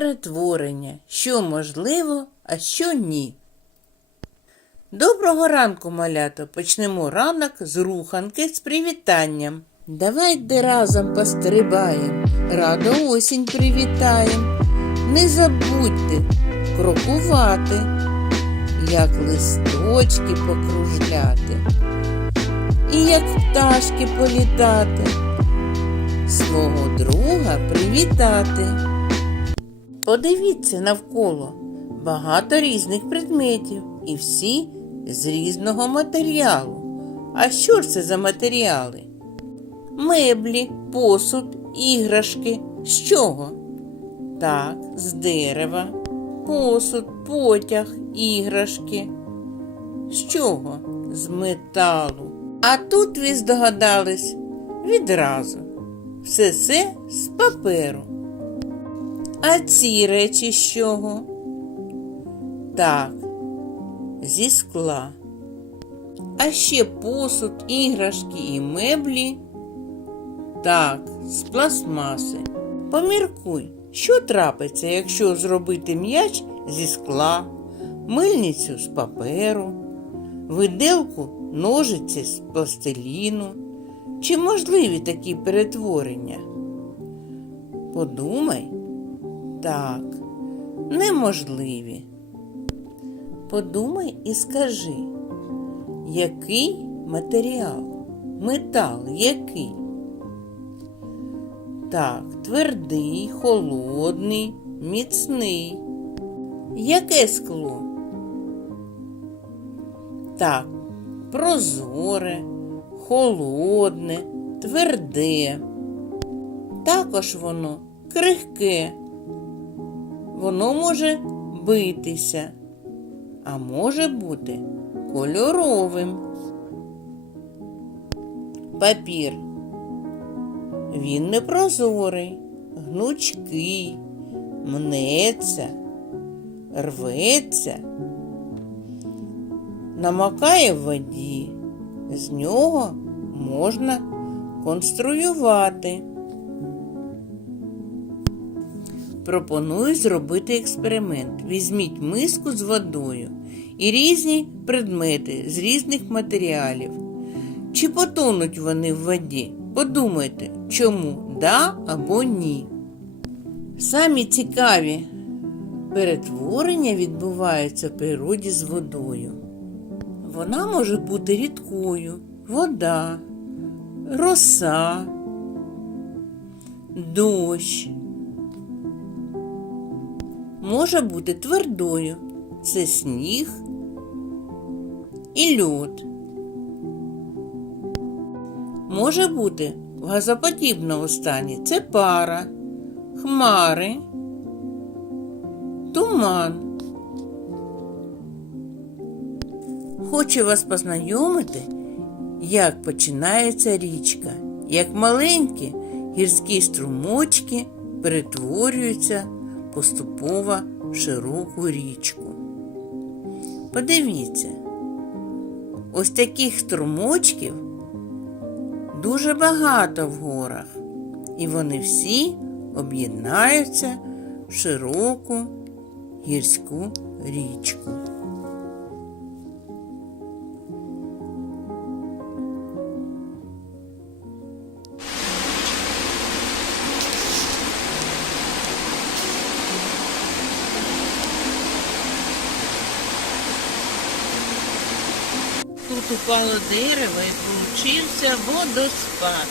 перетворення, що можливо, а що ні. Доброго ранку, малято! Почнемо ранок з руханки з привітанням. Давайте разом пострибаєм, радо осінь привітаєм. Не забудьте крокувати, як листочки покружляти, і як пташки політати, свого друга привітати. Подивіться навколо багато різних предметів і всі з різного матеріалу. А що ж це за матеріали? Меблі, посуд, іграшки. З чого? Так, з дерева, посуд, потяг, іграшки. З чого? З металу. А тут ви здогадались відразу. Все це з паперу. А ці речі з чого? Так, зі скла. А ще посуд, іграшки і меблі. Так, з пластмаси. Поміркуй, що трапиться, якщо зробити м'яч зі скла, мильницю з паперу, виделку ножиці з пластиліну. Чи можливі такі перетворення? Подумай. Так, неможливі. Подумай і скажи, який матеріал? Метал який? Так, твердий, холодний, міцний. Яке скло? Так, прозоре, холодне, тверде. Також воно крихке. Воно може битися, а може бути кольоровим. Папір. Він непрозорий, гнучкий, мнеться, рветься, намокає в воді. З нього можна конструювати. Пропоную зробити експеримент. Візьміть миску з водою і різні предмети з різних матеріалів. Чи потонуть вони в воді? Подумайте, чому да або ні. Самі цікаві перетворення відбуваються в природі з водою. Вона може бути рідкою, вода, роса, дощ може бути твердою. Це сніг і льод. Може бути в газоподібному стані це пара, хмари, туман. Хочу вас познайомити, як починається річка, як маленькі гірські струмочки перетворюються поступово в широку річку. Подивіться, ось таких струмочків дуже багато в горах, і вони всі об'єднаються в широку гірську річку. Тут упало дерево і получився водоспад.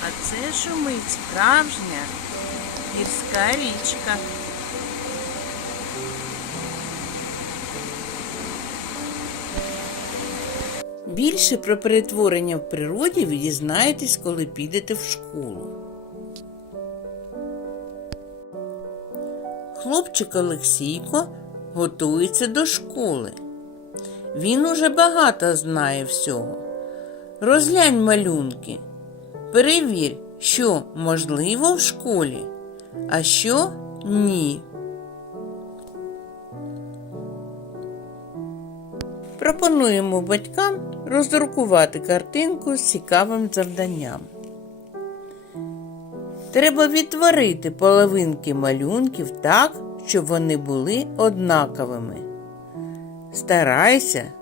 А це шумить справжня гірська річка. Більше про перетворення в природі ви дізнаєтесь, коли підете в школу. Хлопчик Олексійко готується до школи. Він уже багато знає всього. Розглянь малюнки, перевір, що можливо в школі, а що ні. Пропонуємо батькам роздрукувати картинку з цікавим завданням. Треба відтворити половинки малюнків так, щоб вони були однаковими. Старайся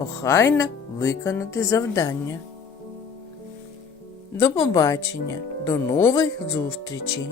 охайно виконати завдання. До побачення, до нових зустрічей!